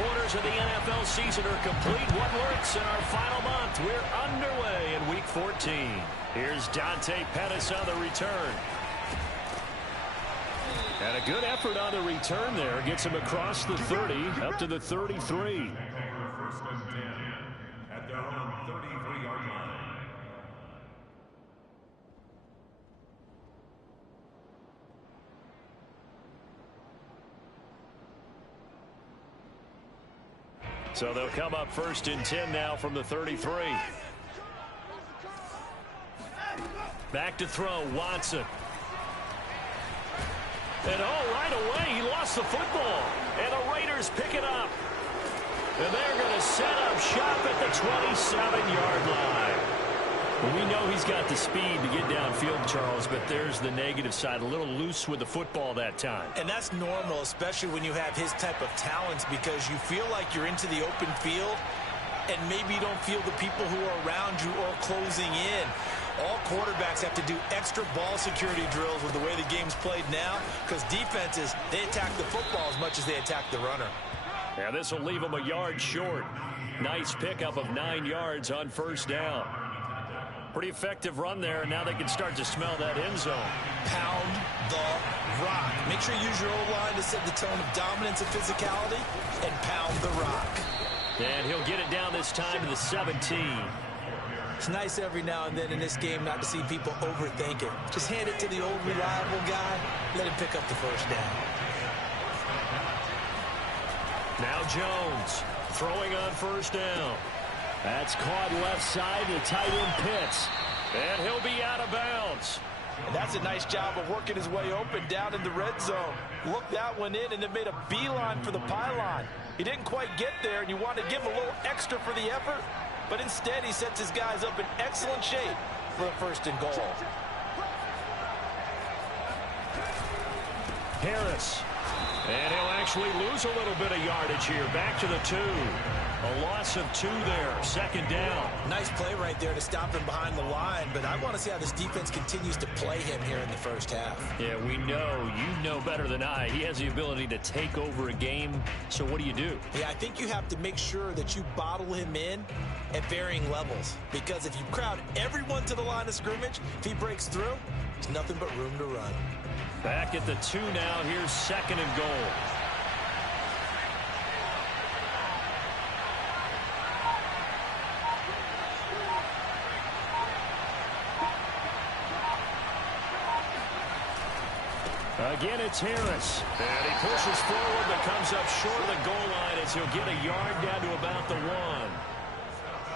quarters of the NFL season are complete. What works in our final month? We're underway in Week 14. Here's Dante Pettis on the return. And a good effort on the return there. Gets him across the 30, up to the 33. First and 10 at their own 33-yard line. So they'll come up first and 10 now from the 33. Back to throw, Watson. And right away, he lost the football. And the Raiders pick it up. And they're going to set up shop at the 27-yard line. We know he's got the speed to get downfield, Charles, but there's the negative side. A little loose with the football that time. And that's normal, especially when you have his type of talents, because you feel like you're into the open field, and maybe you don't feel the people who are around you or closing in. All quarterbacks have to do extra ball security drills with the way the game's played now, because defenses, they attack the football as much as they attack the runner. Yeah, this will leave them a yard short. Nice pickup of 9 yards on first down. Pretty effective run there, and now they can start to smell that end zone. Pound the rock. Make sure you use your O-line to set the tone of dominance and physicality, and pound the rock. And he'll get it down this time to the 17. It's nice every now and then in this game not to see people overthink it. Just hand it to the old reliable guy, let him pick up the first down. Now Jones throwing on first down. That's caught left side to tight end Pitts. And he'll be out of bounds. And that's a nice job of working his way open down in the red zone. Looked that one in and then made a beeline for the pylon. He didn't quite get there, and you want to give him a little extra for the effort. But instead, he sets his guys up in excellent shape for a first and goal. Harris. And he'll actually lose a little bit of yardage here. Back to the 2. A loss of 2 there. Second down. Nice play right there to stop him behind the line, but I want to see how this defense continues to play him here in the first half. Yeah, we know. You know better than I. He has the ability to take over a game. So what do you do? Yeah, I think you have to make sure that you bottle him in at varying levels, because if you crowd everyone to the line of scrimmage, if he breaks through, there's nothing but room to run. Back at the 2 now. Here's second and goal. Again, it's Harris. And he pushes forward but comes up short of the goal line as he'll get a yard down to about the 1.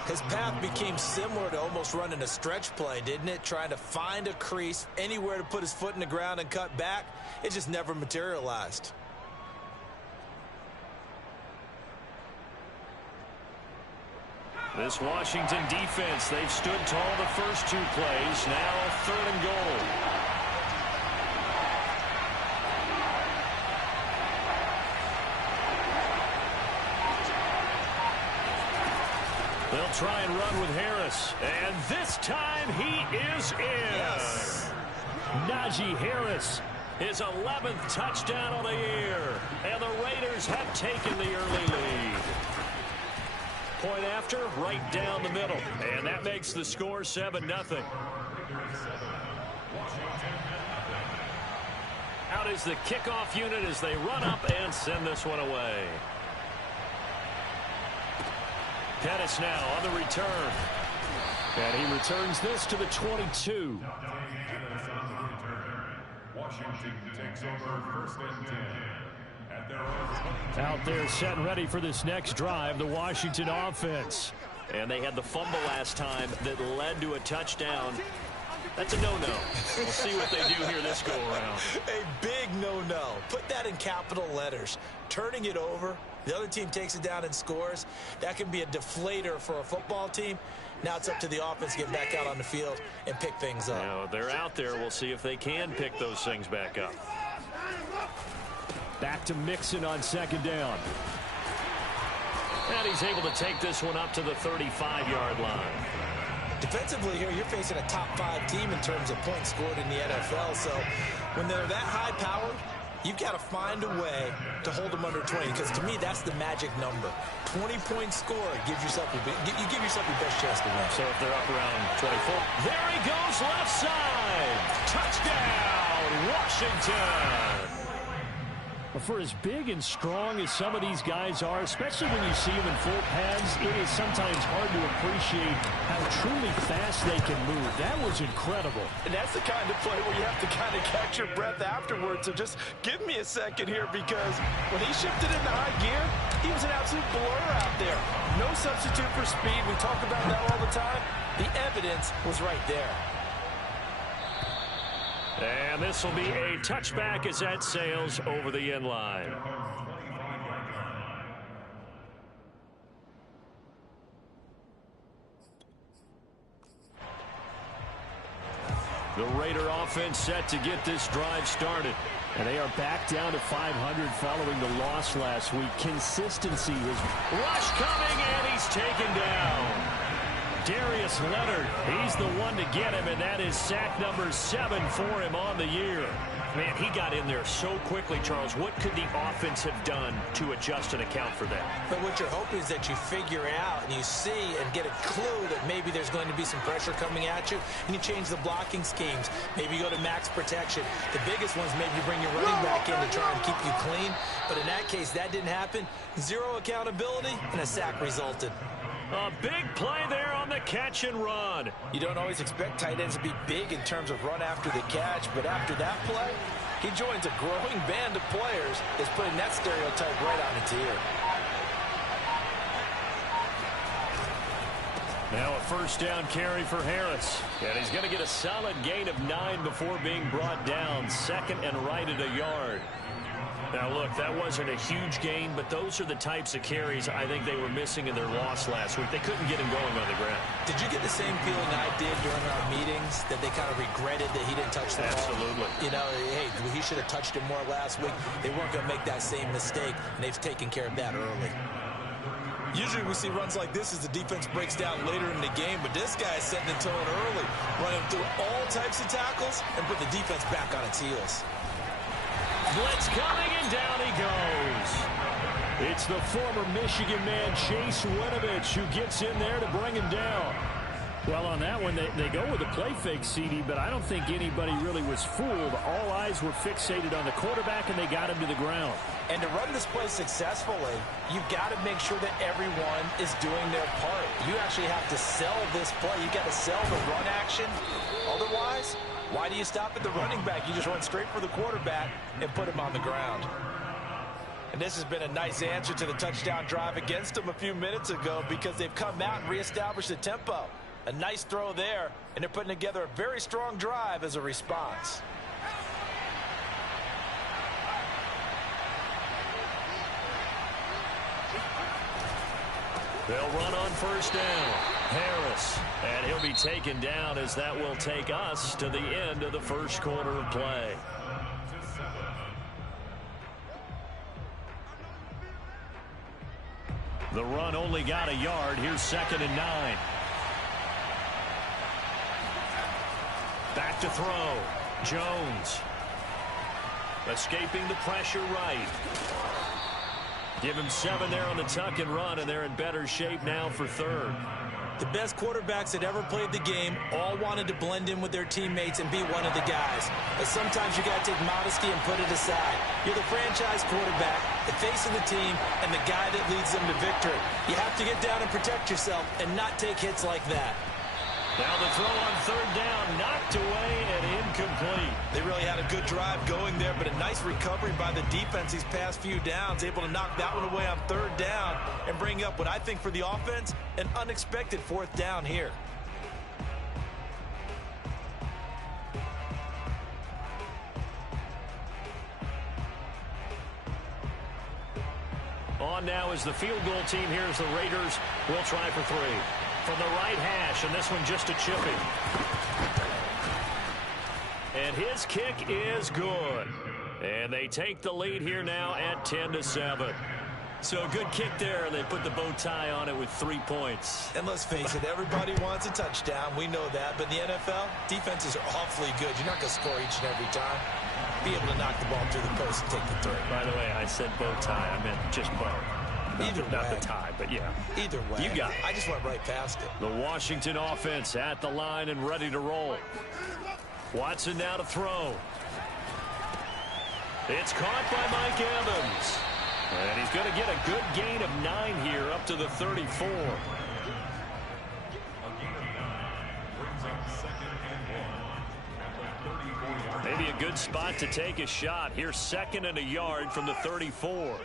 His path became similar to almost running a stretch play, didn't it? Trying to find a crease, anywhere to put his foot in the ground and cut back. It just never materialized. This Washington defense, they've stood tall the first 2 plays. Now third and goal. They'll try and run with Harris. And this time he is in. Yes. Najee Harris, his 11th touchdown on the year. And the Raiders have taken the early lead. Point after, right down the middle. And that makes the score 7-0. Out is the kickoff unit as they run up and send this one away. Pettis now on the return. And he returns this to the 22. Washington takes over first and 10 at their own 22. Out there set and ready for this next drive, the Washington offense. And they had the fumble last time that led to a touchdown. That's a no-no. We'll see what they do here this go-around. A big no-no. Put that in capital letters. Turning it over, the other team takes it down and scores. That can be a deflator for a football team. Now it's up to the offense to get back out on the field and pick things up. Now, they're out there. We'll see if they can pick those things back up. Back to Mixon on second down. And he's able to take this one up to the 35-yard line. Defensively here, you're facing a top 5 team in terms of points scored in the NFL. So when they're that high-powered, you've got to find a way to hold them under 20, because to me, that's the magic number. 20-point score gives yourself you give yourself your best chance to win. So if they're up around 24. There he goes, left side. Touchdown, Washington. For as big and strong as some of these guys are, especially when you see them in full pads, it is sometimes hard to appreciate how truly fast they can move. That was incredible. And that's the kind of play where you have to kind of catch your breath afterwards. So just give me a second here, because when he shifted into high gear, he was an absolute blur out there. No substitute for speed. We talk about that all the time. The evidence was right there. And this will be a touchback as that sails over the end line. The Raider offense set to get this drive started. And they are back down to 500 following the loss last week. Consistency is rush coming, and he's taken down. Darius Leonard, he's the one to get him, and that is sack number 7 for him on the year. Man, he got in there so quickly, Charles. What could the offense have done to adjust and account for that? But what you're hoping is that you figure out and you see and get a clue that maybe there's going to be some pressure coming at you, and you change the blocking schemes. Maybe you go to max protection. The biggest one's maybe you bring your running back in to try and keep you clean. But in that case, that didn't happen. Zero accountability, and a sack resulted. A big play there on the catch and run. You don't always expect tight ends to be big in terms of run after the catch, but after that play, he joins a growing band of players that's putting that stereotype right on its ear. Now a first down carry for Harris. And he's going to get a solid gain of 9 before being brought down. Second and right at a yard. Now, look, that wasn't a huge gain, but those are the types of carries I think they were missing in their loss last week. They couldn't get him going on the ground. Did you get the same feeling I did during our meetings, that they kind of regretted that he didn't touch the ball? Absolutely. You know, hey, he should have touched it more last week. They weren't going to make that same mistake, and they've taken care of that early. Usually we see runs like this as the defense breaks down later in the game, but this guy is setting the tone early, running through all types of tackles and put the defense back on its heels. Blitz coming, and down he goes. It's the former Michigan man, Chase Winovich, who gets in there to bring him down. Well, on that one, they go with a play fake, CD, but I don't think anybody really was fooled. All eyes were fixated on the quarterback, and they got him to the ground. And to run this play successfully, you've got to make sure that everyone is doing their part. You actually have to sell this play. You've got to sell the run action. Otherwise, why do you stop at the running back? You just run straight for the quarterback and put him on the ground. And this has been a nice answer to the touchdown drive against them a few minutes ago, because they've come out and reestablished the tempo. A nice throw there, and they're putting together a very strong drive as a response. They'll run on first down. Harris, and he'll be taken down, as that will take us to the end of the first quarter of play. The run only got a yard. Here's 2nd and 9. Back to throw. Jones. Escaping the pressure right. Give him 7 there on the tuck and run, and they're in better shape now for 3rd. The best quarterbacks that ever played the game all wanted to blend in with their teammates and be one of the guys. But sometimes you got to take modesty and put it aside. You're the franchise quarterback, the face of the team, and the guy that leads them to victory. You have to get down and protect yourself and not take hits like that. Now the throw on 3rd down, knocked away and incomplete. They really had a good drive going there, but a nice recovery by the defense these past few downs, able to knock that one away on 3rd down and bring up what I think for the offense, an unexpected 4th down here. On now is the field goal team here as the Raiders will try for 3. From the right hash, and this one just a chipping. And his kick is good. And they take the lead here now at 10-7. So a good kick there, and they put the bow tie on it with 3 points. And let's face it, everybody wants a touchdown. We know that. But in the NFL, defenses are awfully good. You're not going to score each and every time. Be able to knock the ball through the post and take the 3. By the way, I said bow tie. I meant just bow. Not the tie, but yeah. Either way. You got it. I just went right past it. The Washington offense at the line and ready to roll. Watson now to throw. It's caught by Mike Evans. And he's going to get a good gain of 9 here up to the 34. Maybe a good spot to take a shot. Here's 2nd and a yard from the 34.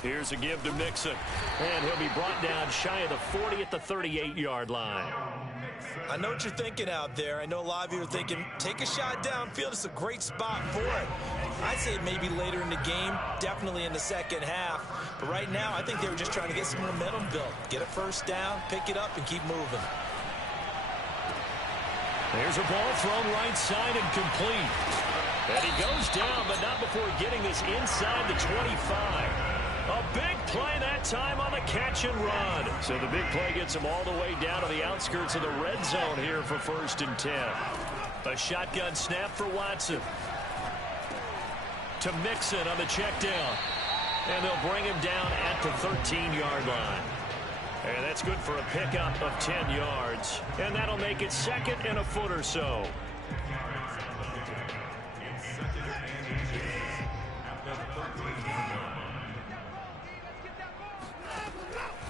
Here's a give to Mixon. And he'll be brought down shy of the 40 at the 38-yard line. I know what you're thinking out there. I know a lot of you are thinking, take a shot downfield. It's a great spot for it. I'd say maybe later in the game, definitely in the second half. But right now, I think they were just trying to get some momentum built. Get a first down, pick it up, and keep moving. There's a ball thrown right side and complete. And he goes down, but not before getting this inside the 25. A big play that time on the catch and run. So the big play gets him all the way down to the outskirts of the red zone here for 1st and 10. A shotgun snap for Watson. To Mixon on the check down. And they'll bring him down at the 13-yard line. And that's good for a pickup of 10 yards. And that'll make it 2nd and a foot or so.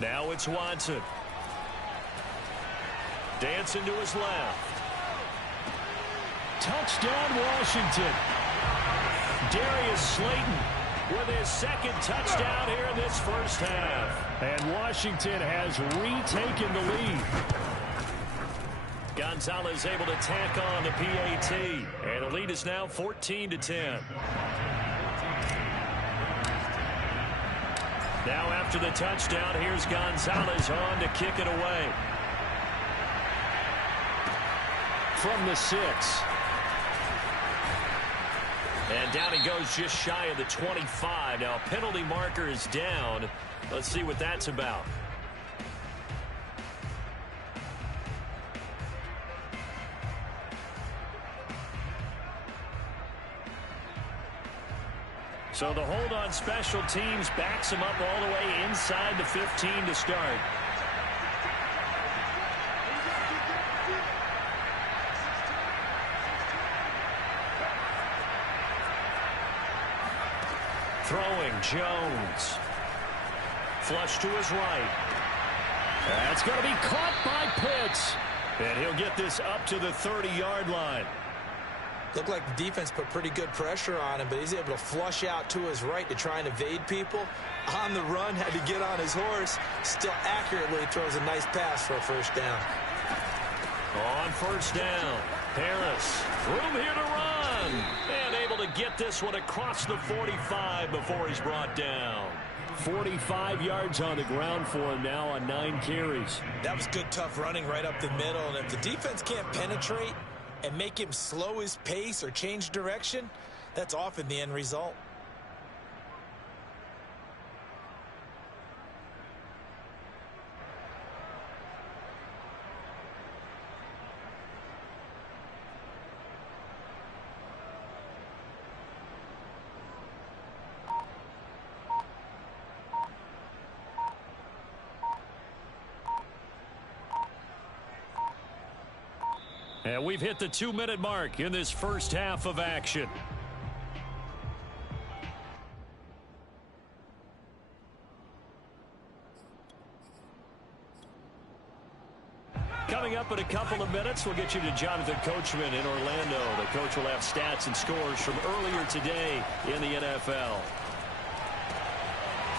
Now it's Watson. Dancing to his left. Touchdown, Washington. Darius Slayton with his 2nd touchdown here in this first half. And Washington has retaken the lead. Gonzalez able to tack on the PAT. And the lead is now 14-10. Now after the touchdown, here's Gonzalez on to kick it away. From the 6. And down he goes just shy of the 25. Now a penalty marker is down. Let's see what that's about. So the hold on special teams backs him up all the way inside the 15 to start. Throwing Jones. Flush to his right. That's going to be caught by Pitts. And he'll get this up to the 30-yard line. Looked like the defense put pretty good pressure on him, but he's able to flush out to his right to try and evade people. On the run, had to get on his horse. Still accurately throws a nice pass for a first down. On first down, Harris. Room here to run. And able to get this one across the 45 before he's brought down. 45 yards on the ground for him now on 9 carries. That was good, tough running right up the middle. And if the defense can't penetrate and make him slow his pace or change direction, that's often the end result. And we've hit the 2-minute mark in this first half of action. Coming up in a couple of minutes, we'll get you to Jonathan Coachman in Orlando. The coach will have stats and scores from earlier today in the NFL.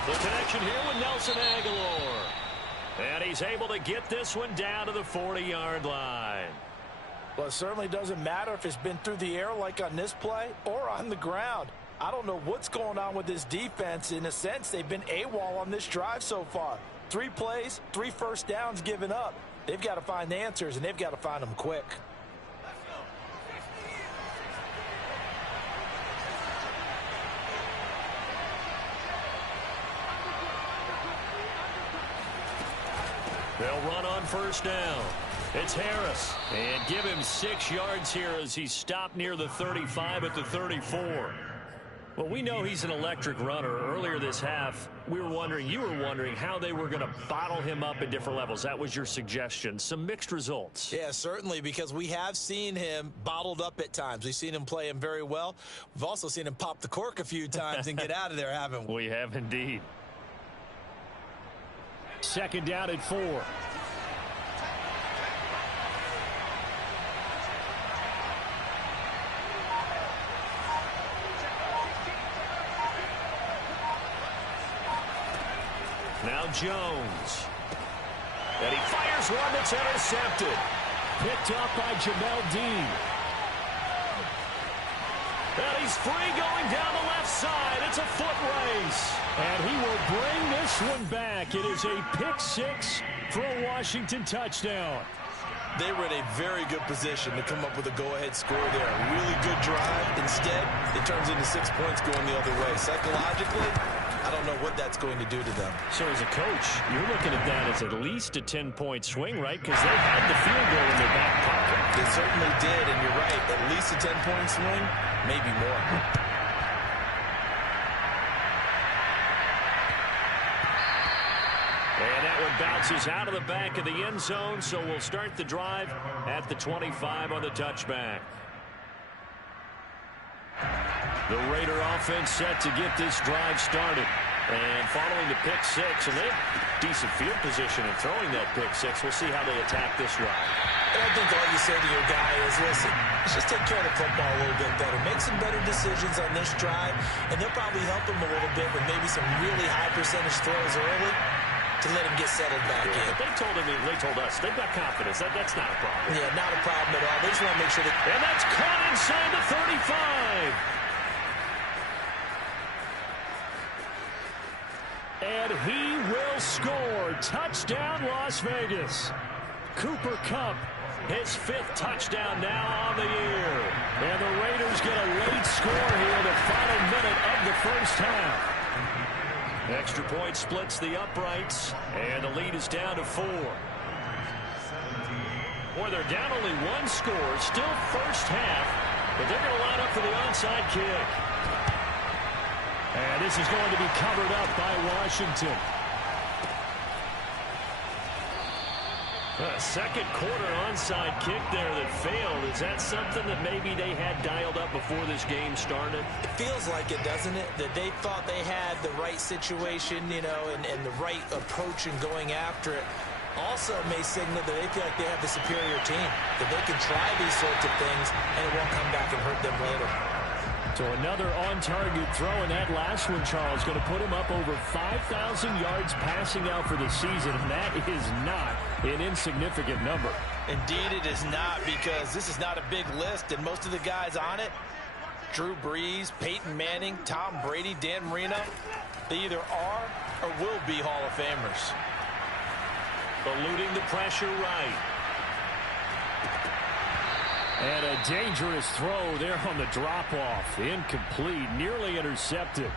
The connection here with Nelson Agholor. And he's able to get this one down to the 40-yard line. Well, it certainly doesn't matter if it's been through the air like on this play or on the ground. I don't know what's going on with this defense. In a sense, they've been AWOL on this drive so far. 3 plays, 3 first downs given up. They've got to find answers, and they've got to find them quick. They'll run on first down. It's Harris. And give him 6 yards here as he's stopped near the 35 at the 34. Well, we know he's an electric runner. Earlier this half, you were wondering how they were going to bottle him up at different levels. That was your suggestion. Some mixed results. Yeah, certainly, because we have seen him bottled up at times. We've seen him play him very well. We've also seen him pop the cork a few times and get out of there, haven't we? We have indeed. Second down at 4. Now Jones. And he fires one that's intercepted. Picked up by Jamel Dean. And he's free going down the left side. It's a foot race. And he will bring this one back. It is a pick 6 for a Washington touchdown. They were in a very good position to come up with a go-ahead score there. A really good drive. Instead, it turns into 6 points going the other way. Psychologically, I don't know what that's going to do to them. So as a coach, you're looking at that as at least a 10-point swing, right? Because they had the field goal in their back pocket. They certainly did, and you're right. At least a 10-point swing, maybe more. And that one bounces out of the back of the end zone, so we'll start the drive at the 25 on the touchback. The Raider offense set to get this drive started. And following the pick 6, and they have decent field position in throwing that pick 6. We'll see how they attack this drive. And I think all you say to your guy is, listen, let's just take care of the football a little bit better. Make some better decisions on this drive, and they'll probably help him a little bit with maybe some really high percentage throws early to let him get settled back in. They told us, they've got confidence. That's not a problem. Yeah, not a problem at all. They just want to make sure that... And that's caught inside the 35. And he will score. Touchdown, Las Vegas. Cooper Kupp, his 5th touchdown now on the year. And the Raiders get a late score here, the final minute of the first half. Extra point splits the uprights, and the lead is down to 4. Boy, they're down only 1 score, still first half, but they're going to line up for the onside kick. And this is going to be covered up by Washington. A second quarter onside kick there that failed. Is that something that maybe they had dialed up before this game started? It feels like it, doesn't it? That they thought they had the right situation, you know, and the right approach in going after it. Also may signal that they feel like they have the superior team, that they can try these sorts of things, and it won't come back and hurt them later. So another on-target throw, and that last one, Charles, going to put him up over 5,000 yards passing out for the season, and that is not an insignificant number. Indeed it is not, because this is not a big list, and most of the guys on it, Drew Brees, Peyton Manning, Tom Brady, Dan Marino, they either are or will be Hall of Famers. Eluding the pressure right. And a dangerous throw there on the drop-off. Incomplete, nearly intercepted.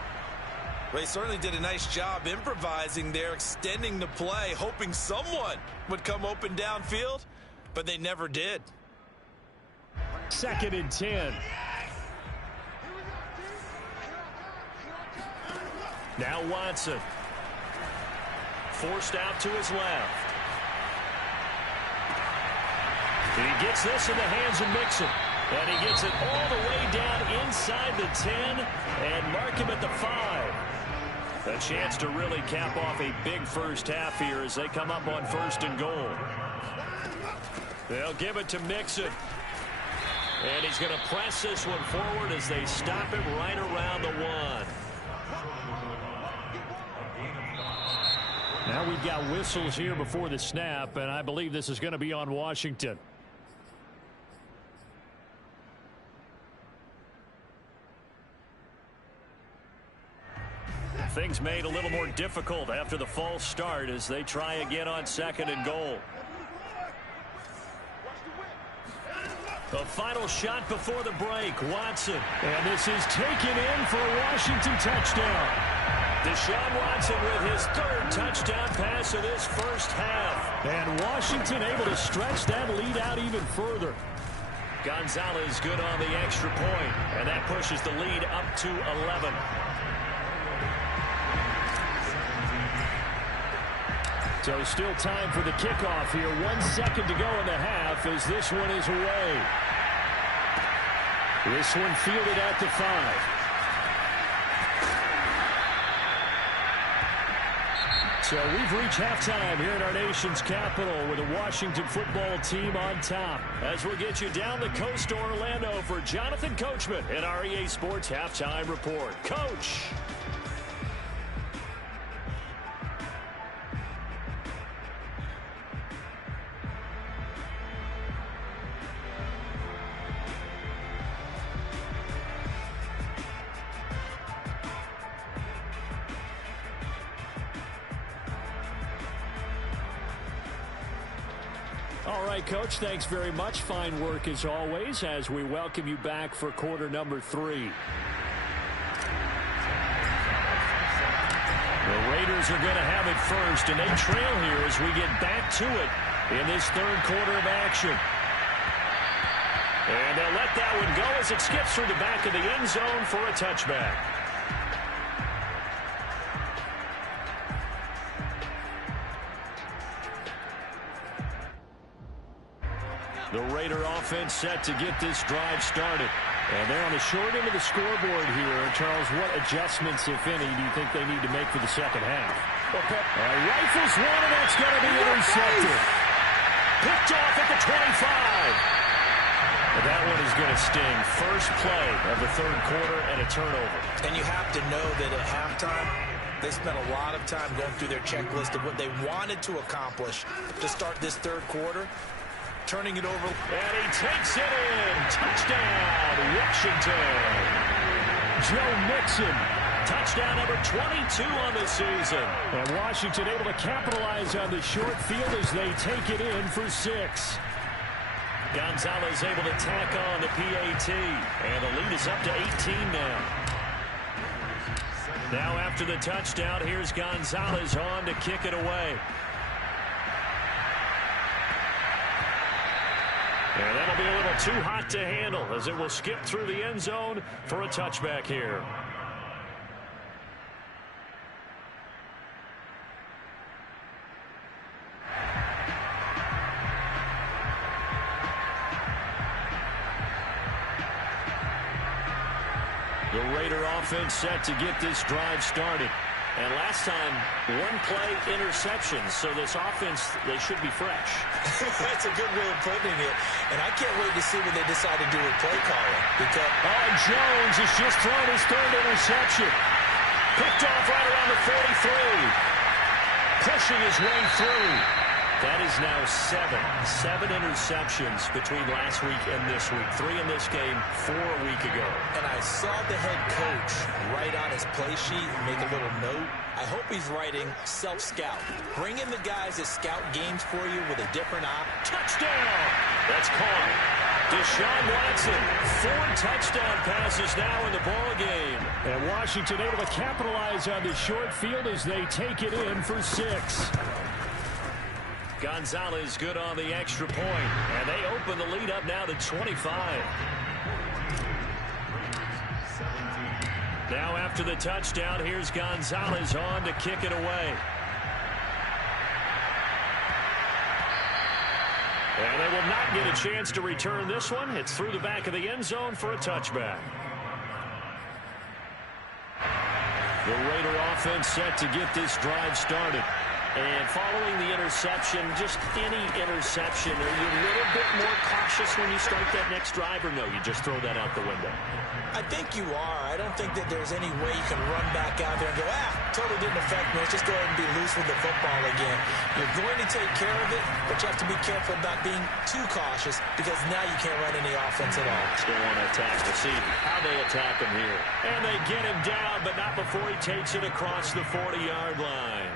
They certainly did a nice job improvising there, extending the play, hoping someone would come open downfield, but they never did. 2nd and 10. Now Watson. Forced out to his left. He gets this in the hands of Mixon. And he gets it all the way down inside the 10 and mark him at the 5. A chance to really cap off a big first half here as they come up on 1st and goal. They'll give it to Mixon. And he's going to press this one forward as they stop him right around the 1. Now we've got whistles here before the snap, and I believe this is going to be on Washington. Things made a little more difficult after the false start as they try again on 2nd and goal. The final shot before the break, Watson. And this is taken in for a Washington touchdown. Deshaun Watson with his third touchdown pass of this first half. And Washington able to stretch that lead out even further. Gonzalez good on the extra point, and that pushes the lead up to 11. So still time for the kickoff here. 1 second to go in the half as this one is away. This one fielded at the 5. So we've reached halftime here in our nation's capital with the Washington football team on top. As we'll get you down the coast to Orlando for Jonathan Coachman in our EA Sports Halftime Report. Coach. All right, Coach, thanks very much. Fine work as always as we welcome you back for quarter number 3. The Raiders are going to have it first, and they trail here as we get back to it in this third quarter of action. And they'll let that one go as it skips through the back of the end zone for a touchback. The Raider offense set to get this drive started. And they're on the short end of the scoreboard here. Charles, what adjustments, if any, do you think they need to make for the second half? Okay. All right, rifles one, and that's going to be intercepted. Picked off at the 25. And that one is going to sting. First play of the third quarter and a turnover. And you have to know that at halftime, they spent a lot of time going through their checklist of what they wanted to accomplish to start this third quarter. Turning it over. And he takes it in. Touchdown, Washington. Joe Mixon. Touchdown number 22 on the season. And Washington able to capitalize on the short field as they take it in for 6. Gonzalez able to tack on the PAT. And the lead is up to 18 now. Now after the touchdown, here's Gonzalez on to kick it away. And that'll be a little too hot to handle as it will skip through the end zone for a touchback here. The Raider offense set to get this drive started. And last time, one play interception. So this offense, they should be fresh. That's a good way of putting it. And I can't wait to see what they decide to do with play calling. Because Jones has just thrown his third interception. Picked off right around the 43. Pushing his way through. That is now 7 interceptions between last week and this week. 3 in this game, 4 a week ago. And I saw the head coach write on his play sheet, make a little note. I hope he's writing self-scout. Bring in the guys that scout games for you with a different eye. Touchdown! That's caught. Deshaun Watson, 4 touchdown passes now in the ball game. And Washington able to capitalize on the short field as they take it in for 6. Gonzalez good on the extra point, and they open the lead up now to 25. Now after the touchdown, here's Gonzalez on to kick it away. And they will not get a chance to return this one. It's through the back of the end zone for a touchback. The Raider offense set to get this drive started. And following the interception, just any interception, are you a little bit more cautious when you start that next drive, or no, you just throw that out the window? I think you are. I don't think that there's any way you can run back out there and go, totally didn't affect me. Let's just go ahead and be loose with the football again. You're going to take care of it, but you have to be careful about being too cautious because now you can't run any offense at all. Still want to attack. We'll see how they attack him here. And they get him down, but not before he takes it across the 40-yard line.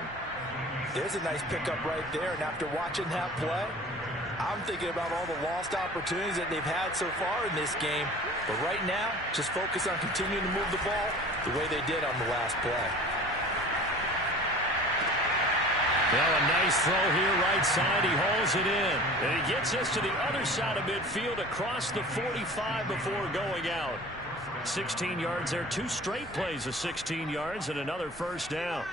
There's a nice pickup right there, and after watching that play, I'm thinking about all the lost opportunities that they've had so far in this game. But right now, just focus on continuing to move the ball the way they did on the last play. Well, a nice throw here right side. He hauls it in. And he gets us to the other side of midfield across the 45 before going out. 16 yards there. 2 straight plays of 16 yards and another first down.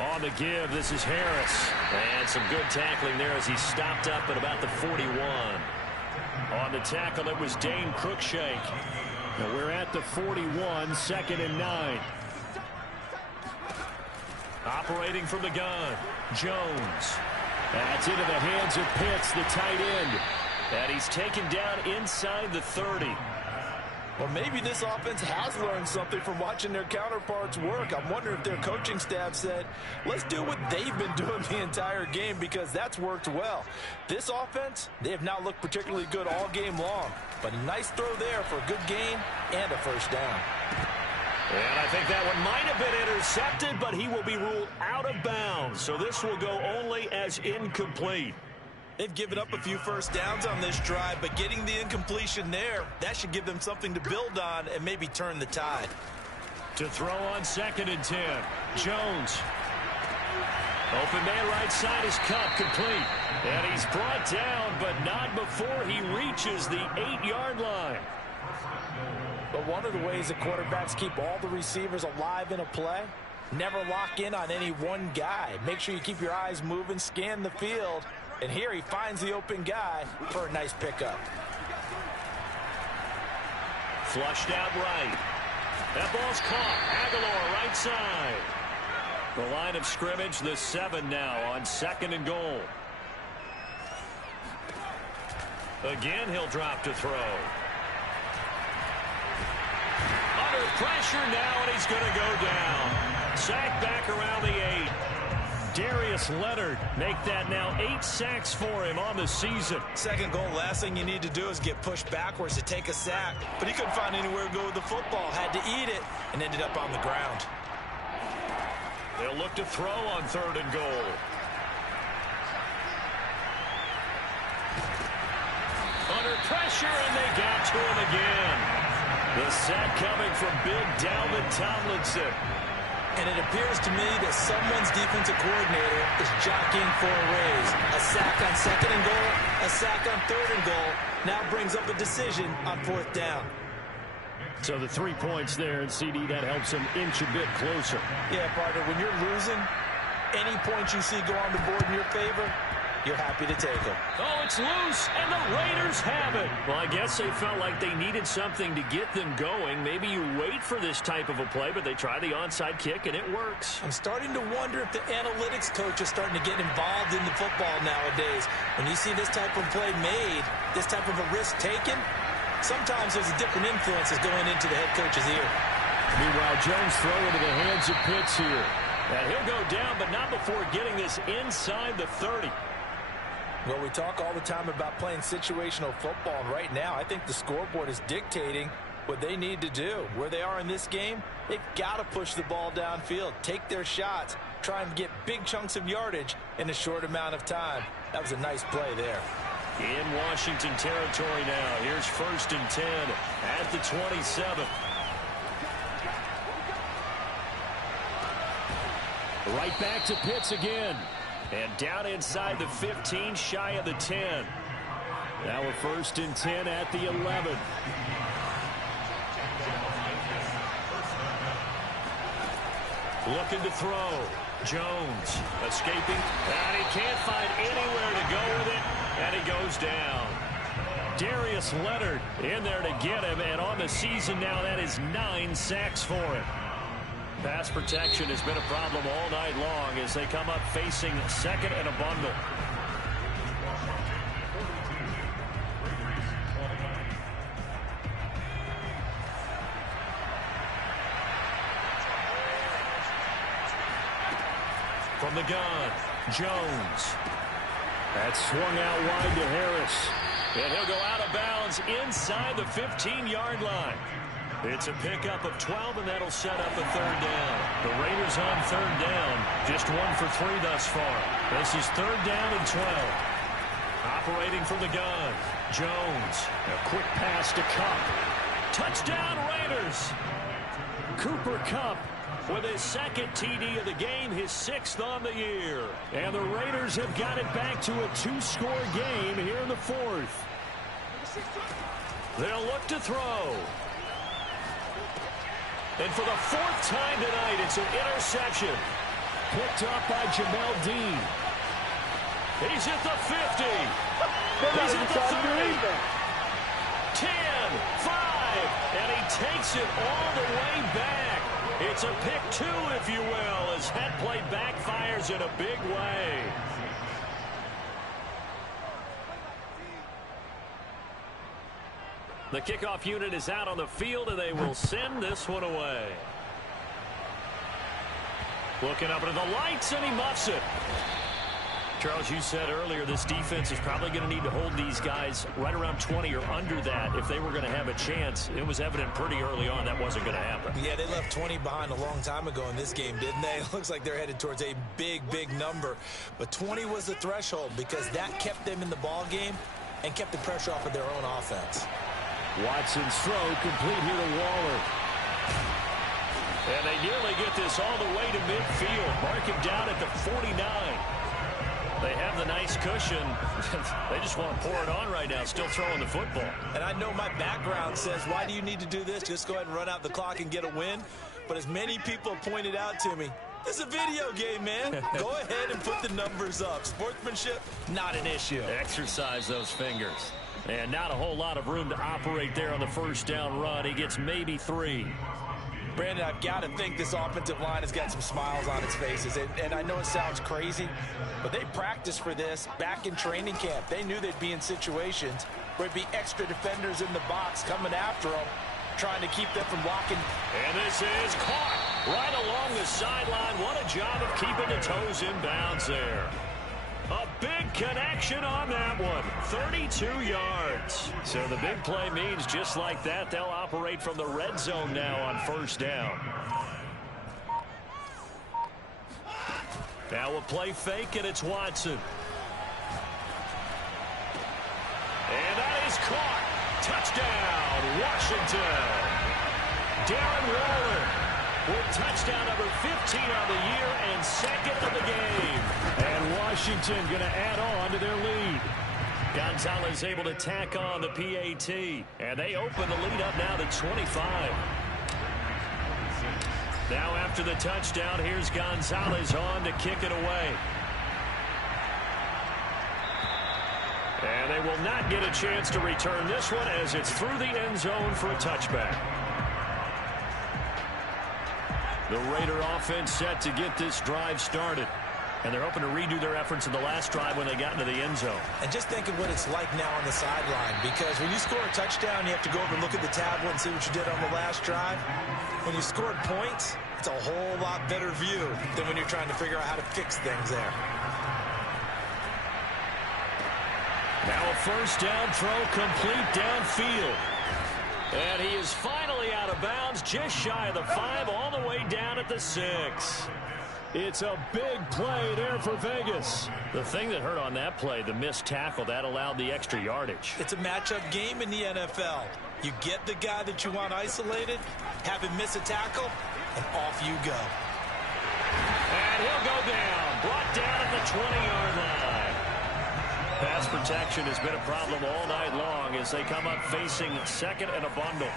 On the give, this is Harris. And some good tackling there as he stopped up at about the 41. On the tackle, it was Dane Cruikshank. Now we're at the 41, 2nd and 9. Operating from the gun, Jones. That's into the hands of Pitts, the tight end. And he's taken down inside the 30. Well, maybe this offense has learned something from watching their counterparts work. I'm wondering if their coaching staff said, let's do what they've been doing the entire game, because that's worked well. This offense, they have not looked particularly good all game long. But a nice throw there for a good gain and a first down. And I think that one might have been intercepted, but he will be ruled out of bounds. So this will go only as incomplete. They've given up a few first downs on this drive, but getting the incompletion there, that should give them something to build on and maybe turn the tide. To throw on 2nd and 10, Jones. Open man right side is Kupp, complete. And he's brought down, but not before he reaches the 8-yard line. But one of the ways that quarterbacks keep all the receivers alive in a play, never lock in on any one guy. Make sure you keep your eyes moving, scan the field. And here he finds the open guy for a nice pickup. Flushed out right. That ball's caught. Aguilar right side. The line of scrimmage, the 7 now on 2nd and goal. Again, he'll drop to throw. Under pressure now, and he's going to go down. Sacked back around the 8. Darius Leonard make that now 8 sacks for him on the season. Second goal, last thing you need to do is get pushed backwards to take a sack. But he couldn't find anywhere to go with the football. Had to eat it and ended up on the ground. They'll look to throw on 3rd and goal. Under pressure, and they got to him again. The sack coming from Big Dalvin Tomlinson. And it appears to me that someone's defensive coordinator is jockeying for a raise. A sack on 2nd and goal, a sack on 3rd and goal. Now brings up a decision on 4th down. So the 3 points there, and CD, that helps him inch a bit closer. Yeah, partner, when you're losing, any points you see go on the board in your favor, you're happy to take them. Oh, it's loose, and the Raiders have it. Well, I guess they felt like they needed something to get them going. Maybe you wait for this type of a play, but they try the onside kick, and it works. I'm starting to wonder if the analytics coach is starting to get involved in the football nowadays. When you see this type of play made, this type of a risk taken, sometimes there's a different influences going into the head coach's ear. Meanwhile, Jones throw into the hands of Pitts here. And he'll go down, but not before getting this inside the 30. Well, we talk all the time about playing situational football, and right now I think the scoreboard is dictating what they need to do. Where they are in this game, they've got to push the ball downfield, take their shots, try and get big chunks of yardage in a short amount of time. That was a nice play there. In Washington territory now. Here's 1st and 10 at the 27. Right back to Pitts again. And down inside the 15, shy of the 10. Now we're 1st and 10 at the 11. Looking to throw. Jones escaping. And he can't find anywhere to go with it. And he goes down. Darius Leonard in there to get him. And on the season now, that is 9 sacks for him. Pass protection has been a problem all night long as they come up facing 2nd and a bundle. From the gun, Jones. That's swung out wide to Harris. And he'll go out of bounds inside the 15-yard line. It's a pickup of 12, and that'll set up a 3rd down. The Raiders on 3rd down. Just 1 for 3 thus far. This is 3rd down and 12. Operating from the gun, Jones. A quick pass to Kupp. Touchdown, Raiders. Cooper Kupp with his second TD of the game, his 6th on the year. And the Raiders have got it back to a 2-score game here in the 4th. They'll look to throw. And for the 4th time tonight, it's an interception. Picked up by Jamel Dean. He's at the 50. He's at the 30. 10, 5, and he takes it all the way back. It's a pick 2, if you will, as that play backfires in a big way. The kickoff unit is out on the field, and they will send this one away. Looking up into the lights, and he muffs it. Charles, you said earlier this defense is probably going to need to hold these guys right around 20 or under that if they were going to have a chance. It was evident pretty early on that wasn't going to happen. Yeah, they left 20 behind a long time ago in this game, didn't they? It looks like they're headed towards a big, big number. But 20 was the threshold because that kept them in the ball game and kept the pressure off of their own offense. Watson's throw complete here to Waller. And they nearly get this all the way to midfield. Mark him down at the 49. They have the nice cushion. They just want to pour it on right now, still throwing the football. And I know my background says, why do you need to do this? Just go ahead and run out the clock and get a win. But as many people pointed out to me, this is a video game, man. Go ahead and put the numbers up. Sportsmanship, not an issue. Exercise those fingers. And not a whole lot of room to operate there on the first down run. He gets maybe 3. Brandon, I've got to think this offensive line has got some smiles on its faces. And I know it sounds crazy, but they practiced for this back in training camp. They knew they'd be in situations where it'd be extra defenders in the box coming after them, trying to keep them from blocking. And this is caught right along the sideline. What a job of keeping the toes in bounds there. A big connection on that one. 32 yards. So the big play means just like that, they'll operate from the red zone now on first down. Now a play fake, and it's Watson. And that is caught. Touchdown, Washington. Darren Waller with touchdown number 15 on the year and 2nd of the game. And Washington going to add on to their lead. Gonzalez able to tack on the PAT. And they open the lead up now to 25. Now after the touchdown, here's Gonzalez on to kick it away. And they will not get a chance to return this one as it's through the end zone for a touchback. The Raider offense set to get this drive started. And they're hoping to redo their efforts in the last drive when they got into the end zone. And just think of what it's like now on the sideline, because when you score a touchdown, you have to go over and look at the tablet and see what you did on the last drive. When you scored points, it's a whole lot better view than when you're trying to figure out how to fix things there. Now a first down throw complete downfield. And he is finally out of bounds, just shy of the 5, all the way down at the 6. It's a big play there for Vegas. The thing that hurt on that play, the missed tackle, that allowed the extra yardage. It's a matchup game in the NFL. You get the guy that you want isolated, have him miss a tackle, and off you go. And he'll go down, brought down at the 20-yard line. Pass protection has been a problem all night long as they come up facing 2nd and a bundle.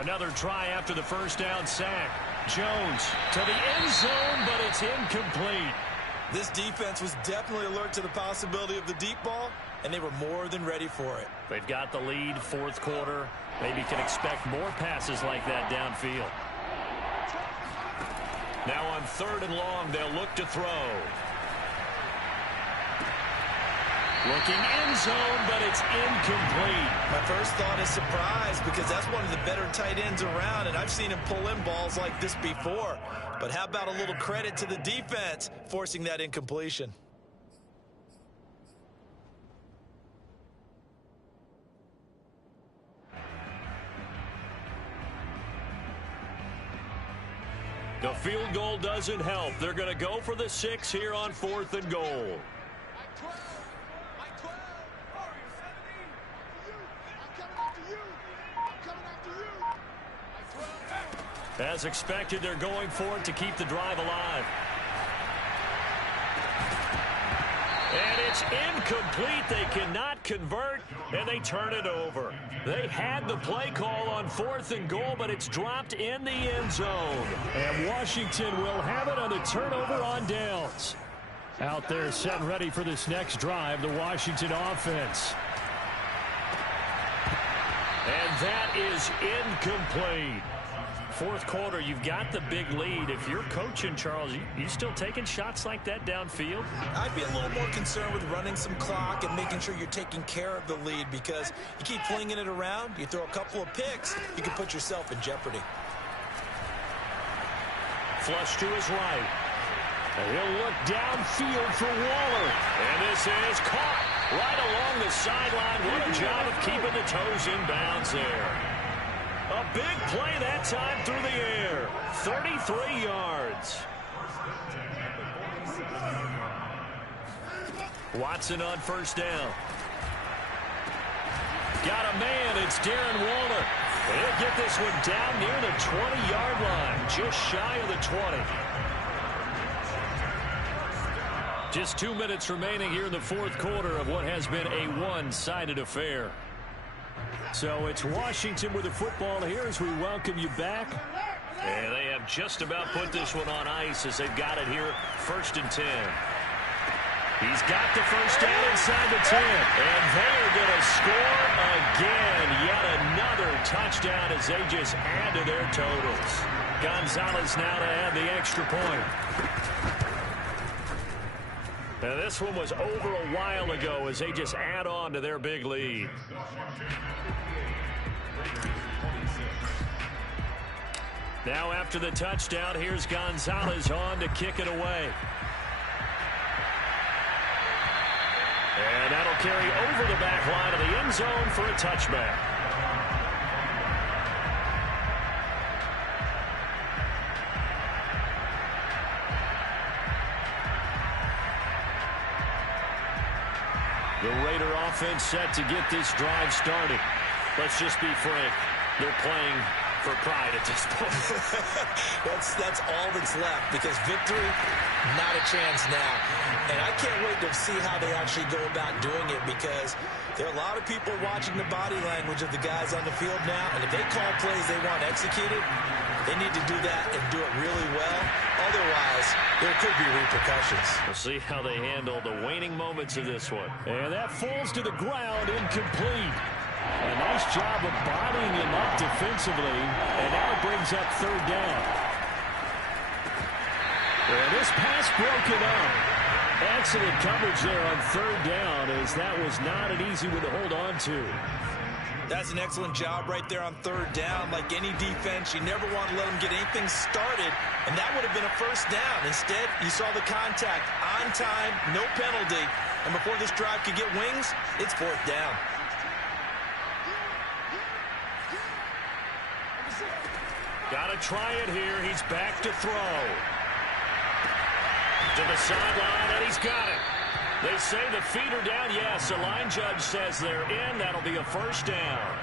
Another try after the first down sack. Jones to the end zone, but it's incomplete. This defense was definitely alert to the possibility of the deep ball, and they were more than ready for it. They've got the lead, 4th quarter. Maybe can expect more passes like that downfield. Now on 3rd and long, they'll look to throw. Looking end zone, but it's incomplete. My first thought is surprise, because that's one of the better tight ends around, and I've seen him pull in balls like this before. But how about a little credit to the defense forcing that incompletion? The field goal doesn't help. They're going to go for the 6 here on 4th and goal. As expected, they're going for it to keep the drive alive. And it's incomplete. They cannot convert, and they turn it over. They had the play call on 4th and goal, but it's dropped in the end zone. And Washington will have it on the turnover on downs. Out there set and ready for this next drive, the Washington offense. And that is incomplete. 4th quarter, you've got the big lead. If you're coaching, Charles, you still taking shots like that downfield? I'd be a little more concerned with running some clock and making sure you're taking care of the lead, because you keep flinging it around, you throw a couple of picks, you can put yourself in jeopardy. Flush to his right. And he'll look downfield for Waller. And this is caught right along the sideline. What a job of keeping the toes in bounds there. A big play that time through the air. 33 yards. Watson on 1st down. Got a man. It's Darren Waller. He'll get this one down near the 20-yard line. Just shy of the 20. Just 2 minutes remaining here in the 4th quarter of what has been a one-sided affair. So it's Washington with the football here as we welcome you back. And they have just about put this one on ice as they've got it here, 1st and 10. He's got the first down inside the 10. And they're going to score again. Yet another touchdown as they just add to their totals. Gonzalez now to add the extra point. Now this one was over a while ago as they just add on to their big lead. Now after the touchdown, here's Gonzalez on to kick it away. And that'll carry over the back line of the end zone for a touchback. The Raider offense set to get this drive started. Let's just be frank. They're playing for pride at this point. That's all that's left, because victory, not a chance now. And I can't wait to see how they actually go about doing it, because there are a lot of people watching the body language of the guys on the field now, and if they call plays they want executed, they need to do that and do it really well. Otherwise, there could be repercussions. We'll see how they handle the waning moments of this one. And that falls to the ground, incomplete. A nice job of bodying him up defensively, and now it brings up 3rd down. And this pass broken up. Excellent coverage there on 3rd down, as that was not an easy one to hold on to. That's an excellent job right there on 3rd down. Like any defense, you never want to let them get anything started, and that would have been a 1st down. Instead, you saw the contact on time, no penalty, and before this drive could get wings, it's 4th down. Got to try it here. He's back to throw. To the sideline, and he's got it. They say the feet are down. Yes, the line judge says they're in. That'll be a 1st down.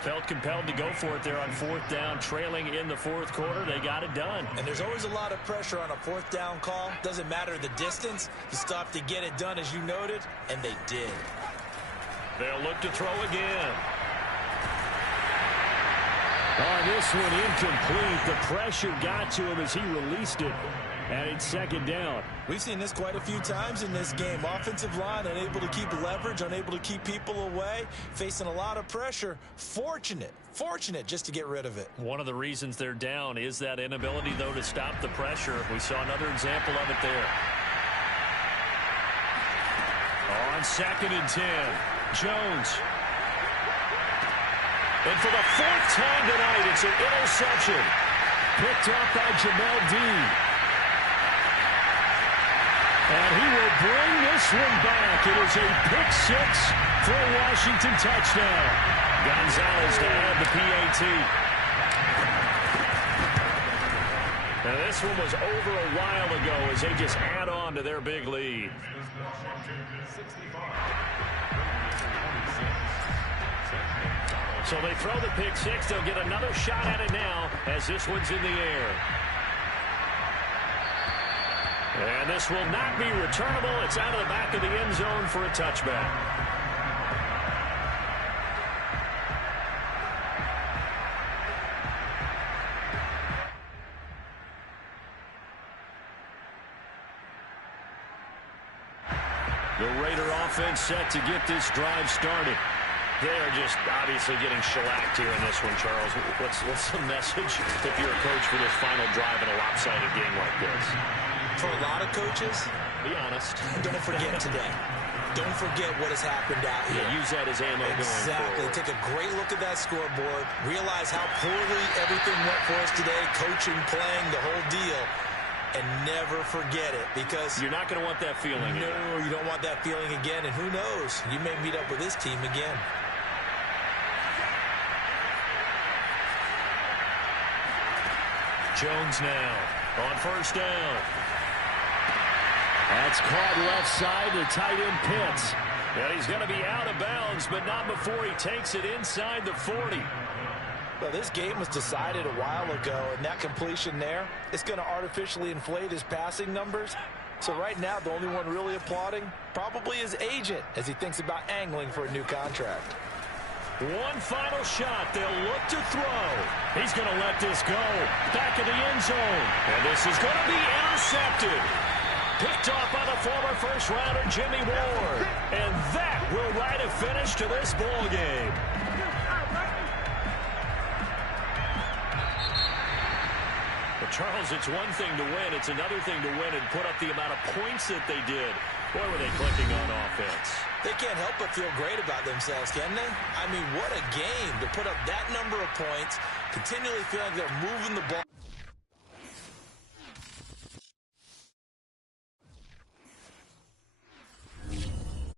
Felt compelled to go for it there on 4th down, trailing in the 4th quarter. They got it done. And there's always a lot of pressure on a 4th down call. Doesn't matter the distance. You still have to get it done, as you noted, and they did. They'll look to throw again. On this one, incomplete. The pressure got to him as he released it. And it's 2nd down. We've seen this quite a few times in this game. Offensive line unable to keep leverage, unable to keep people away, facing a lot of pressure. Fortunate just to get rid of it. One of the reasons they're down is that inability, though, to stop the pressure. We saw another example of it there. On 2nd and 10, Jones. And for the 4th time tonight, it's an interception. Picked up by Jamel Dean. And he will bring this one back. It is a pick 6 for a Washington touchdown. Gonzalez to add the PAT. Now this one was over a while ago as they just add on to their big lead. So they throw the pick six. They'll get another shot at it now as this one's in the air. And this will not be returnable. It's out of the back of the end zone for a touchback. The Raider offense set to get this drive started. They are just obviously getting shellacked here in this one, Charles. What's the message if you're a coach for this final drive in a lopsided game like this? For a lot of coaches, be honest. Don't forget today. Don't forget what has happened out here. Yeah, use that as ammo going forward. Exactly. Take a great look at that scoreboard. Realize how poorly everything went for us today. Coaching, playing, the whole deal. And never forget it, because you're not going to want that feeling again. No, you don't want that feeling again. And who knows? You may meet up with this team again. Jones now on first down. That's caught left side to tight end Pitts. And he's going to be out of bounds, but not before he takes it inside the 40. Well, this game was decided a while ago, and that completion there is going to artificially inflate his passing numbers. So right now, the only one really applauding probably his agent as he thinks about angling for a new contract. One final shot. They'll look to throw. He's going to let this go. Back in the end zone. And this is going to be intercepted. Picked off by the former first-rounder Jimmy Ward. And that will write a finish to this ball game. Charles, it's one thing to win. It's another thing to win and put up the amount of points that they did. Boy, were they clicking on offense. They can't help but feel great about themselves, can they? I mean, what a game to put up that number of points, continually feeling like they're moving the ball.